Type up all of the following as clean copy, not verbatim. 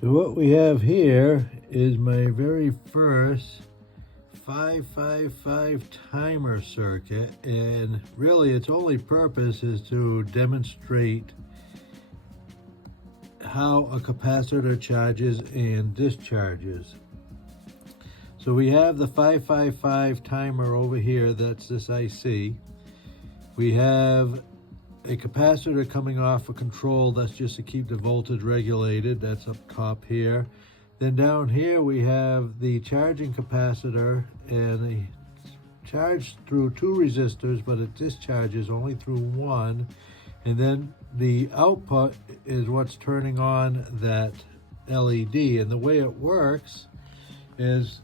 So what we have here is my very first 555 timer circuit, and really its only purpose is to demonstrate how a capacitor charges and discharges. So we have the 555 timer over here, that's this IC. We have a capacitor coming off a control, that's just to keep the voltage regulated, that's up top here. Then down here we have the charging capacitor, and it's charged through two resistors, but it discharges only through one. And then the output is what's turning on that LED. And the way it works is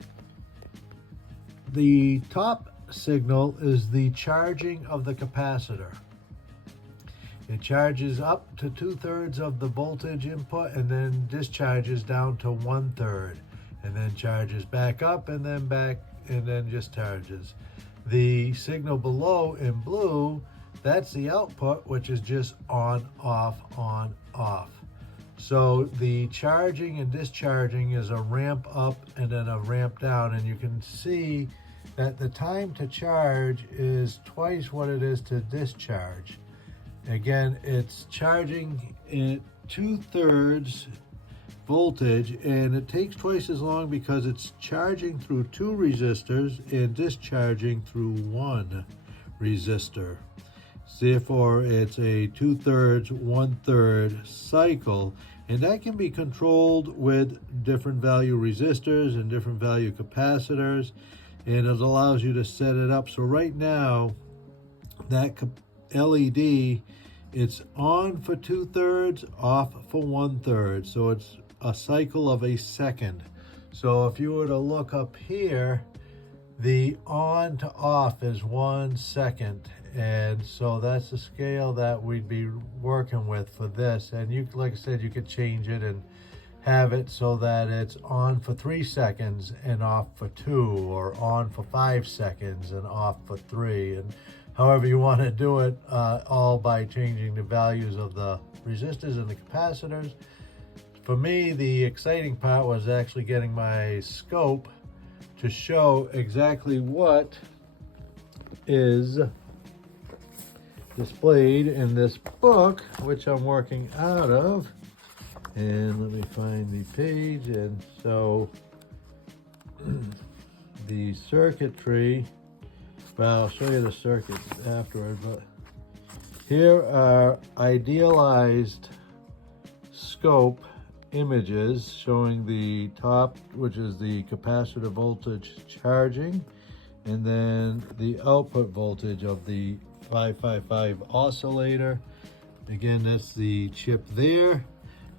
the top signal is the charging of the capacitor. It charges up to 2/3 of the voltage input and then discharges down to 1/3, and then charges back up and then back and then just charges. The signal below in blue, that's the output, which is just on, off, on, off. So the charging and discharging is a ramp up and then a ramp down, and you can see that the time to charge is twice what it is to discharge. Again, it's charging at 2/3 voltage, and it takes twice as long because it's charging through two resistors and discharging through one resistor. Therefore, it's a 2/3, 1/3 cycle, and that can be controlled with different value resistors and different value capacitors, and it allows you to set it up. So right now, that LED, it's on for 2/3, off for 1/3. So it's a cycle of a second. So if you were to look up here, the on to off is 1 second. And so that's the scale that we'd be working with for this. And you, like I said, you could change it and have it so that it's on for 3 seconds and off for 2, or on for 5 seconds and off for 3. And however you want to do it, all by changing the values of the resistors and the capacitors. For me, the exciting part was actually getting my scope to show exactly what is displayed in this book, which I'm working out of. And let me find the page. And so the circuitry, well, I'll show you the circuits afterward, but here are idealized scope images showing the top, which is the capacitor voltage charging, and then the output voltage of the 555 oscillator. Again, that's the chip there,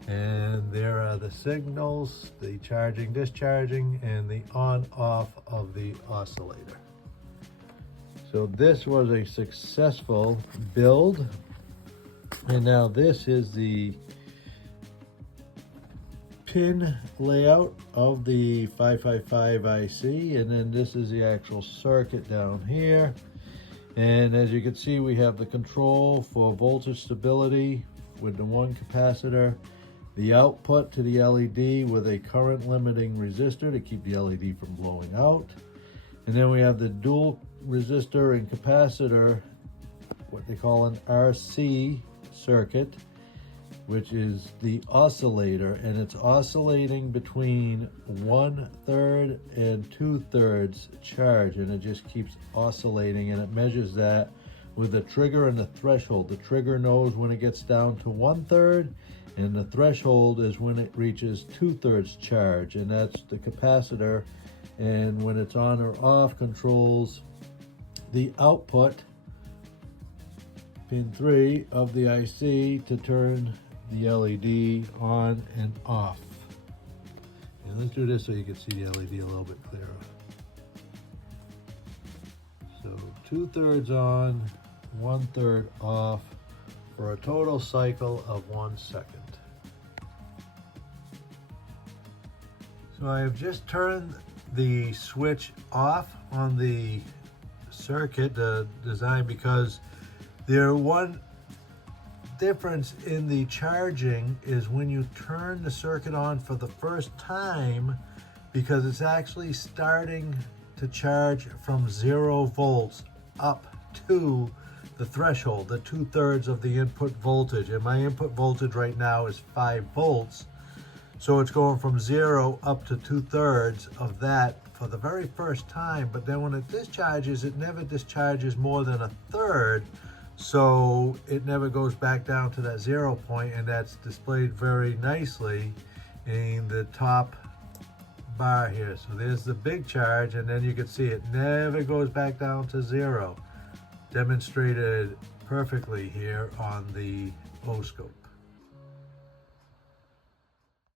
and there are the signals, the charging, discharging, and the on-off of the oscillator. So this was a successful build, and now this is the pin layout of the 555 IC, and then this is the actual circuit down here. And as you can see, we have the control for voltage stability with the one capacitor, the output to the LED with a current limiting resistor to keep the LED from blowing out. And then we have the dual resistor and capacitor, what they call an RC circuit, which is the oscillator, and it's oscillating between 1/3 and 2/3 charge, and it just keeps oscillating, and it measures that with the trigger and the threshold. The trigger knows when it gets down to 1/3, and the threshold is when it reaches 2/3 charge, and that's the capacitor. And when it's on or off, controls the output, pin 3 of the IC, to turn the LED on and off. And let's do this so you can see the LED a little bit clearer. So 2/3 on, 1/3 off, for a total cycle of 1 second. So I have just turned the switch off on the circuit design, because there one difference in the charging is when you turn the circuit on for the first time, because it's actually starting to charge from 0 volts up to the threshold, the 2/3 of the input voltage. And my input voltage right now is 5 volts. So it's going from 0 up to 2/3 of that for the very first time. But then when it discharges, it never discharges more than 1/3. So it never goes back down to that 0 point, and that's displayed very nicely in the top bar here. So there's the big charge, and then you can see it never goes back down to 0. Demonstrated perfectly here on the Oscilloscope.